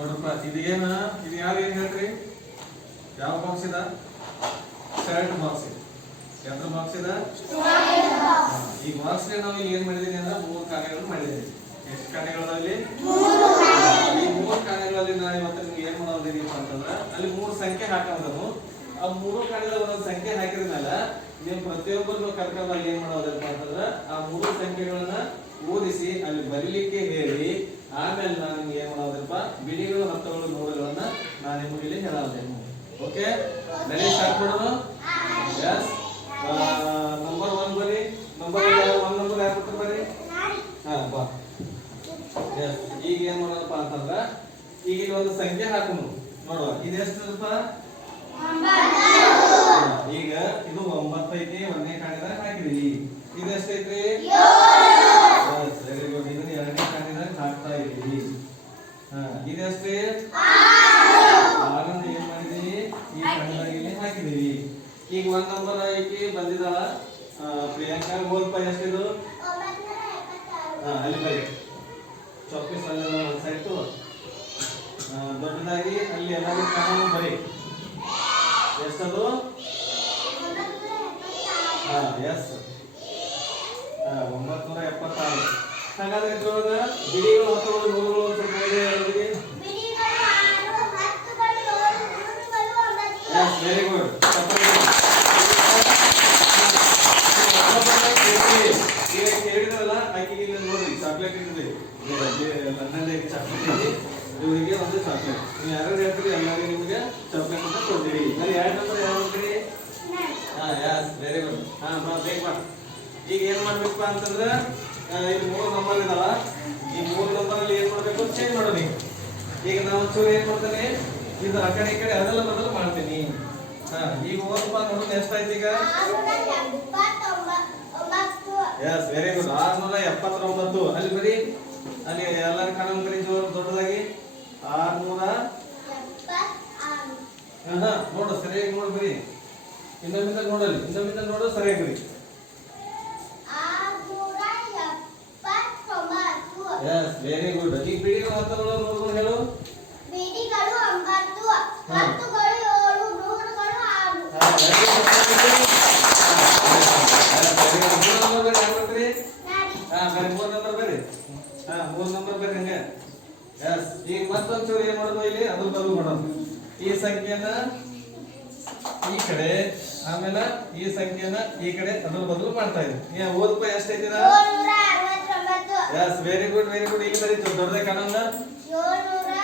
ನೋಡ್ರಪ್ಪ ಇದೇನ ಇದು ಯಾವ ಏನ್ ಹೇಳ್ರಿ? ಯಾವ ಬಾಕ್ಸ್ ಇದ? ಶರ್ಟ್ ಬಾಕ್ಸ್ ಇದೆ. ಎದ್ರ ಬಾಕ್ಸ್ ಇದ? ಈ ಬಾಕ್ಸ್ ನಾವು ಏನ್ ಮಾಡಿದೀನಿ ಅಂದ್ರೆ ಮೂರು ಕಾರ್ಯಗಳನ್ನು ಮಾಡಿದೀನಿ. ಎಷ್ಟು ಕಾರ್ಯಗಳಲ್ಲಿ ಈ ಮೂರು ಕಾರ್ಯಗಳಲ್ಲಿ ನಾನು ಇವತ್ತು ನಿಮ್ಗೆ ಏನ್ ಮಾಡಿದೀನಿ ಅಂತಂದ್ರೆ, ಅಲ್ಲಿ ಮೂರು ಸಂಖ್ಯೆ ಹಾಕೋದನು. ಆ ಮೂರು ಕಾರ್ಯದಲ್ಲಿ ಒಂದೊಂದು ಸಂಖ್ಯೆ ಹಾಕಿದ್ಮೇಲ ನೀವು ಪ್ರತಿಯೊಬ್ಬರು ಕರ್ಕೊಂಡು ಏನ್ ಮಾಡೋದಪ್ಪ ಅಂತಂದ್ರೆ, ಆ ಮೂರು ಸಂಖ್ಯೆಗಳನ್ನ ಓದಿಸಿ ಅಲ್ಲಿ ಬರೀಲಿಕ್ಕೆ ಹೇಳಿ, ಆಮೇಲೆ ನಾನು ನಿಮ್ಗೆ ಏನ್ ಮಾಡೋದಪ್ಪ ಬಿಡಿಗಳು ಹತ್ತಗಳು ನೂರುಗಳನ್ನ ನಾನು ನಿಮಗೆ ಇಲ್ಲಿ ಹೇಳೋದೇನು ಓಕೆ ಬೆಲೆ ಸ್ಟಾರ್ಟ್ ಮಾಡೋದು? ಎಸ್ ನಂಬರ್ ಒನ್ ಬರಿ ನಂಬರ್ ಒನ್ ನಂಬರ್ ಯಾರು ಕೊಡ್ತಾರೆ ಬರ್ರಿ ಹಾ ಬಾ. ಎಸ್ ಈಗ ಏನ್ ಮಾಡೋದಪ್ಪ ಅಂತಂದ್ರೆ ಈಗ ಇಲ್ಲಿ ಒಂದು ಸಂಖ್ಯೆ ಹಾಕೋಣ. ನೋಡುವ ಇದು ಇರುತ್ತ? ಈಗ ಇದು ಒಂಬತ್ತೈತಿ ಒಂದನೇ ಕಾಣಿದಾಗ ಹಾಕಿದೀವಿ ಇದು ಎಷ್ಟೈತ್ರಿ ವೆರಿ ಗುಡ್ ಇದನ್ನ ಎರಡನೇ ಕಾಣಿದಾಗ ಹಾಕ್ತಾ ಇದೀವಿ ಹಾ ಇದು ಎಷ್ಟ್ರಿ ಆರನ್ನ ಏನ್ ಮಾಡಿದೀವಿ ಈ ಕಾಣಿದಾಗ ಇಲ್ಲಿ ಹಾಕಿದೀವಿ ಈಗ ಒಂದ್ ನಂಬರ್ ಐತಿ ಬಂದಿದ್ದಾಳ ಪ್ರಿಯಾಂಕಾ ಪೈ ಎಷ್ಟಿದು? ಹಾಂ ಅಲ್ಲಿ ಬರೀ ಚೌಕೀಸ್ ಅಲ್ಲಿ ಒಂದು ಸೈಡ್ ದೊಡ್ಡದಾಗಿ ಅಲ್ಲಿ ಎಲ್ಲರೂ ಕಾಣೋದು ಬರಿ ಎಷ್ಟದು? ಹಾಂ ಎಸ್ ಹಾಂ ಒಂಬತ್ತು ನೂರ ಎಪ್ಪತ್ತಾರು. ಹಾಗಾದ್ರೆ ಇದ್ರೊಳಗ ಬಿಡಿಗಳು ಹತ್ತು ನೂರುಗಳು ಅಂತ ಇದೆ ಅವರಿಗೆ ಎಸ್ ವೆರಿ ಗುಡ್ ಈಗ ಕೇಳಿದ್ರಲ್ಲ ಆಕೆಗೆ ಇಲ್ಲಿ ನೋಡ್ರಿ ಚಾಕ್ಲೇಟ್ ಇರ್ತದೆ ಲಂಡನ್ದಾಗ ಚಾಕ್ಲೇಟ್ ಇದೆ ಇವರಿಗೆ ಒಂದು ಚಾಕ್ಲೇಟ್ ನೀವು ಯಾರು ಹೇಳ್ತೀರಿ? ಎಲ್ಲರಿಗೂ ನಿಮಗೆ ಚಾಕ್ಲೇಟ್ ಅಂತ ಕೊಡ್ತೀರಿ. ನಾನು ಎರಡು ನಂಬರ್ ಯಾರು ಹಾಂ ಯಸ್ ವೆರಿ ಗುಡ್ ಹಾ ಬಾ ಬೇಗ ಈಗ ಏನು ಮಾಡ್ಬೇಕಪ್ಪ ಅಂತಂದ್ರೆ ಇಲ್ಲಿ ಮೂರು ನಂಬರ್ ಇದಾವ. ಈ ಮೂರು ನಂಬರಲ್ಲಿ ಏನು ಮಾಡಬೇಕು? ಚೇಂಜ್ ಮಾಡೋದು ಈಗ. ನಾನು ಚೂರು ಏನು ಮಾಡ್ತೇನೆ? ಇದು ಆ ಕಡೆ ಈ ಕಡೆ ಅದೆಲ್ಲ ಬದಲು ಮಾಡ್ತೀನಿ. ಹಾಂ, ಈಗ ಓದಪ್ಪ ನೋಡೋದು ಎಷ್ಟಾಯ್ತು ಈಗ? ಎಸ್ ವೆರಿ ಗುಡ್ ಆರ್ನೂರ ಎಪ್ಪತ್ತೊಂಬತ್ತು. ಅಲ್ಲಿ ಬರೀ, ಅಲ್ಲಿ ಎಲ್ಲರ ಕಣ್ಣು ಬರೀ ಜೋರು ದೊಡ್ಡದಾಗಿ. ಆರ್ನೂರ ನೋಡು ಸರಿಯಾಗಿ ನೋಡಿ ಬರೀ ಇನ್ನೊಮ್ಮಿಂದ ನೋಡಲ್ಲಿ ಇನ್ನೊಮ್ಮಿಂದ ನೋಡು ಸರಿಯಾಗಿ ಬರೀ ಎಸ್ ವೆರಿ ಗುಡ್ ಈಗ ಬಿಡಿಗಳು ಹತ್ತಗಳು ಹೇಳು. ಬಿಡಿಗಳು ಒಂಬತ್ತು number ಬರ್ರಿ, ಹಾ, ಮೂರ್ ನಂಬರ್ ಬರ್ರಿ ಹಾ ಮೂರು ನಂಬರ್ ಬರ್ರಿ ಹಂಗೆ. ಎಸ್ ಈಗ ಮತ್ತೊಂದು ಚೂರು ಏನ್ ಮಾಡೋದು ಇಲ್ಲಿ? ಅದು ಬದಲು ಮಾಡೋದು ಈ ಸಂಖ್ಯೆನ ಈ ಕಡೆ ಆಮೇಲೆ ಈ ಸಂಖ್ಯೆನ ಈ ಕಡೆ ಅದ್ರ ಬದಲು ಮಾಡ್ತಾ ಇದ್ದೀವಿ ಓದಪ್ಪ ಅರವತ್ತೊಂಬತ್ತು yes very good very good ಈಗ ಬರೀ ದೊಡ್ಡದೇ ಏಳ್ನೂರ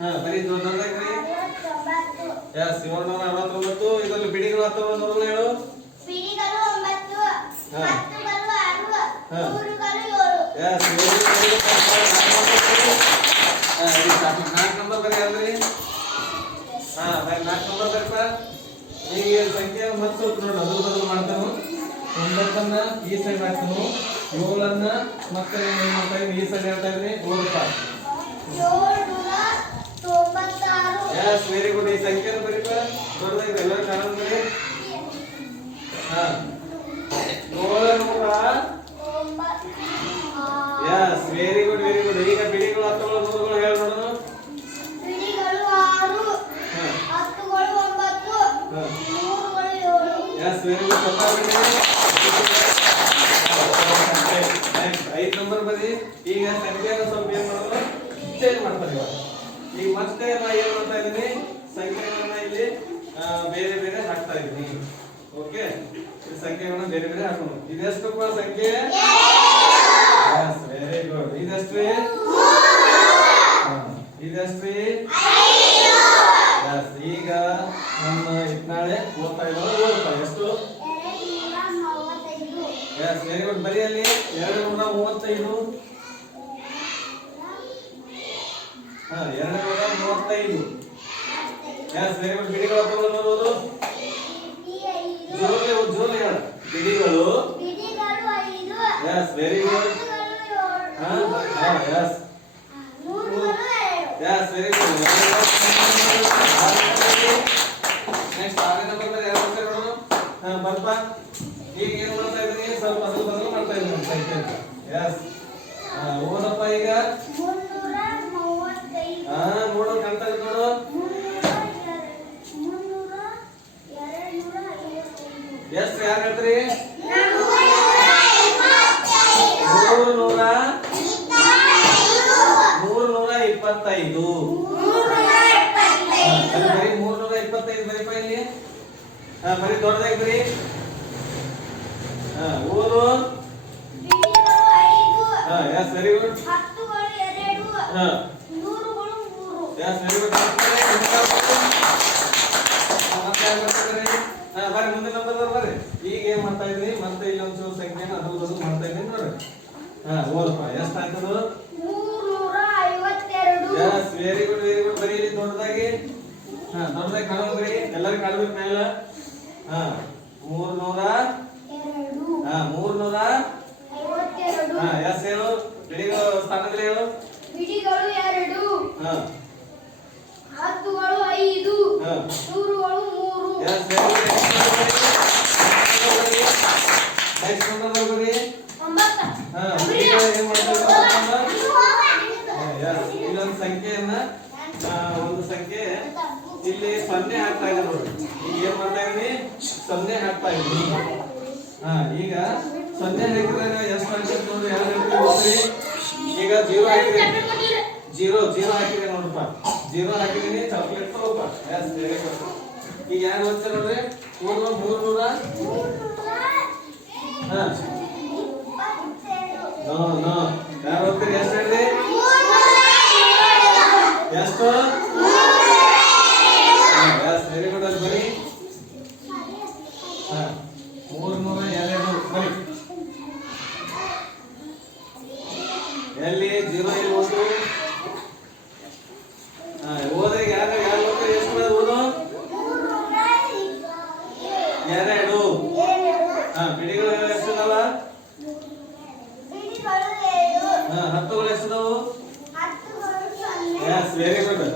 ಹಾ ಬರೀ ದೊಡ್ಡದಾಗ ರೀ ಅರವತ್ತೊಂಬತ್ತು. ಎಸ್ ಏಳ್ನೂರ ಅರವತ್ತೊಂಬತ್ತು ಇದರಲ್ಲಿ ಬಿಡಿಗಳು ಹತ್ತೊಂಬತ್ತು ನೂರುಗಳು ಹೇಳು. ಹಾ. ಎಸ್ ವೆರಿ ಗುಡ್ ನಾಲ್ಕು ನಂಬರ್ ಬರೀ ಅಲ್ರಿ ಹಾ ನಾಲ್ಕು ನಂಬರ್ ಬರೀಪ ಈಗ ಸಂಖ್ಯೆ ಮತ್ತು ನೋಡಿ ಅದ್ರ ಬದಲು ಮಾಡ್ತಾನು. ಒಂಬತ್ತನ್ನ ಈ ಸೈಡ್ ಹಾಕ್ತಾನು. ಏಳನ್ನ ಮತ್ತೆ ಇದ್ದೀನಿ ಈ ಸೈಡ್ ಹೇಳ್ತಾ ಇದ್ದೀನಿ. ಓದಪ್ಪ ಎಸ್ ವೆರಿ ಗುಡ್ ಈ ಸಂಖ್ಯೆ ಬರೀಪ ದೊಡ್ಡದಾಗಿದೆ. ಎಲ್ಲರೂ ಕಾಣೋದು ಹಾ. ಐದು ನಂಬರ್ ಬರಿ ಈಗ ಸಂಖ್ಯೆನ ಸ್ವಲ್ಪ ಏನ್ ಮಾಡೋದು? ಚೇಂಜ್ ಮಾಡ್ತಾರೆ ಇವಾಗ. ಈಗ ಮತ್ತೆ ನಾ ಏನ್ ಮಾಡ್ತಾ ಇದ್ದೀನಿ? ಸಂಖ್ಯೆಗಳನ್ನ ಇಲ್ಲಿ ಬೇರೆ ಬೇರೆ ಹಾಕ್ತಾ ಇದ್ದೀನಿ. ಓಕೆ ಈ ಸಂಖ್ಯೆಗಳನ್ನ ಬೇರೆ ಬೇರೆ ಹಾಕೋಣ. ಇದೆಷ್ಟಪ್ಪ ಸಂಖ್ಯೆ? ವೆರಿ ಗುಡ್ ಇದಷ್ಟು? ಈಗ ನಮ್ಮ ಇತ್ನಾಳೆ ಓದ್ತಾ ಇದ್ದಾಳೆ ಓದ್ತಾ ಎಷ್ಟು? ಎಸ್ ವೆರಿ ಗುಡ್ ಬರೀ ಅಲ್ಲಿ ಎರಡು ನೂರ ಮೂವತ್ತೈದು. ಹಾ ಎರಡು ನೂರ ಮೂವತ್ತೈದು. ಎಸ್ ವೆರಿ ಗುಡ್ ಬಿಡಿಗಳು ಬಿಡಿ ಐದು ಜೋಲಿ ಜೋಲಿ ಹೇಳ ಬಿಡಿಗಳು. ಎಸ್ ವೆರಿ ಗುಡ್ ಹಾ yes yes very good yes ಓದಪ್ಪ ಈಗ? ಹಾ ನೋಡೋ ಕಂತ ನೋಡು. ಎಸ್ ಯಾರು ಹೇಳ್ರಿ ಮೂರು ನೂರ ಮೂರು ನೂರ ಇಪ್ಪತ್ತೈದು ಬರೀ ಮೂರು ನೂರ ಇಪ್ಪತ್ತೈದು ಇಲ್ಲಿ. ಹಾ ಬರೀ ದೊಡ್ಡದಾಗಿ ಬರೀ. ಓದು. ಹಾ ಎಸ್ ವೆರಿ ಗುಡ್ ಹತ್ತುಗಳು ಎರಡು ಹಾ. ನೂರುಗಳು ಮೂರು. ಎಸ್ ವೆರಿ ಗುಡ್ ಮತ್ತೆ ಯಾರು ಬರ್ತಿದ್ದಾರೆ ಹಾ ಬರ್ರಿ ಮುಂದೆ ನಂಬರ್ ಬರ್ರಿ. ಈಗ ಏನ್ ಮಾಡ್ತಾ ಇದ್ರಿ? ಮತ್ತೆ ಇಲ್ಲಿ ಒಂಚೂರು ಸಂಖ್ಯೆನ ಅದು ಅದು ಮಾಡ್ತಾ ಇದ್ದೀನಿ ನೋಡ್ರಿ. ಹಾ ಓದಪ್ಪ. ಎಷ್ಟು ಆಗ್ತದ ಮೂರ್ನೂರ ಐವತ್ತೆರಡು. Yes very good very good ಬರೀ ಇಲ್ಲಿ ದೊಡ್ಡದಾಗಿ. ಹಾ ದೊಡ್ಡದಾಗಿ ಕಾಣೋದ್ರಿ ಎಲ್ಲರೂ ಕಾಣಬೇಕು ಮೇಲೆ ಹಾ ಮೂರ್ನೂರ ಹಾ ಮೂರ್ ನೂರ ಐವತ್ತೆರಡು ಹಾ ಎಸ್ ಹೇಳು ಬಿಡಿಗಳು ಸ್ಥಾನದಲ್ಲಿ ಹೇಳು ಬಿಡಿಗಳು ಎರಡು ಹಾ ಹತ್ತುಗಳು ಐದು ಹಾ ನೂರುಗಳು ಮೂರು ಎಸ್ ವೆರಿ ಗುಡ್ ನೆಕ್ಸ್ಟ್ ಬರ್ರಿ ಒಂಬತ್ತು. ಹಾ ಈಗ ಏನ್ ಎಸ್ ಇಲ್ಲೊಂದು ಸಂಖ್ಯೆಯನ್ನ ಒಂದು ಸಂಖ್ಯೆ ಇಲ್ಲಿ ಸೊನ್ನೆ ಹಾಕ್ತಾ ಇದೆ ನೋಡಿ. ಈಗ ಏನ್ ಮಾಡ್ತಾ ಇದೀನಿ? ಸೊನ್ನೆ ಹಾಕ್ತಾ ಇದೀನಿ. ಹಾ ಈಗ ಸೊನ್ನೆ ಹಾಕಿದಾಗ ಎಷ್ಟು ಆಗ್ತದೆ ನೋಡಿ ಹೇಳ್ತೀರಿ ಗೊತ್ತ್ರಿ? ಈಗ ಜೀರೋ ಹಾಕಿದ್ರೆ ಜೀರೋ ಜೀರೋ ಹಾಕಿದೆ ನೋಡಪ್ಪ. ಜೀರೋ ಹಾಕಿದೀನಿ ಚಾಕ್ಲೇಟ್ ತಗೋಪ್ಪ ಎಸ್ ಈಗ ಯಾರು ಓದ್ತಾರೆ ನೋಡ್ರಿ ಮೂರು ಮೂರು ನೂರ ಹಾ